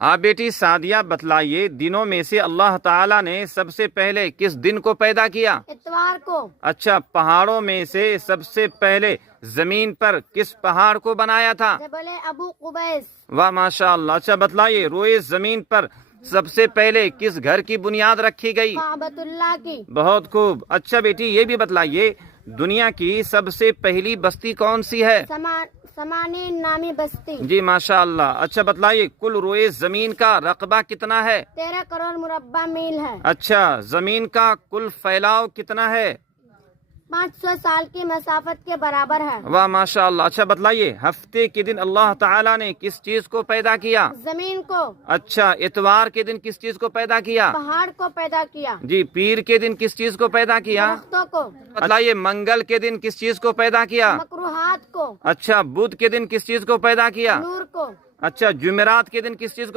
ہاں بیٹی سعدیہ بتلائیے، دنوں میں سے اللہ تعالیٰ نے سب سے پہلے کس دن کو پیدا کیا؟ اتوار کو۔ اچھا، پہاڑوں میں سے سب سے پہلے زمین پر کس پہاڑ کو بنایا تھا؟ جبل ابو قبیس۔ واہ ماشاء اللہ۔ اچھا بتلائیے، روئے زمین پر سب سے پہلے کس گھر کی بنیاد رکھی گئی؟ کعبۃ اللہ کی۔ بہت خوب۔ اچھا بیٹی یہ بھی بتلائیے، دنیا کی سب سے پہلی بستی کون سی ہے؟ سمانے نامی بستی۔ جی ماشاء اللہ۔ اچھا بتلائیے، کل روئے زمین کا رقبہ کتنا ہے؟ 13 کروڑ مربع میل ہے۔ اچھا، زمین کا کل پھیلاؤ کتنا ہے؟ 500 سال کی مسافت کے برابر ہے۔ واہ ماشاء اللہ۔ اچھا بتلائیے، ہفتے کے دن اللہ تعالیٰ نے کس چیز کو پیدا کیا؟ زمین کو۔ اچھا، اتوار کے دن کس چیز کو پیدا کیا؟ پہاڑ کو پیدا کیا۔ جی، پیر کے دن کس چیز کو پیدا کیا؟ درختوں کو۔ بتلائیے، منگل کے دن کس چیز کو پیدا کیا؟ مکروہات کو۔ اچھا، بدھ کے دن کس چیز کو پیدا کیا؟ نور کو۔ اچھا، جمعرات کے دن کس چیز کو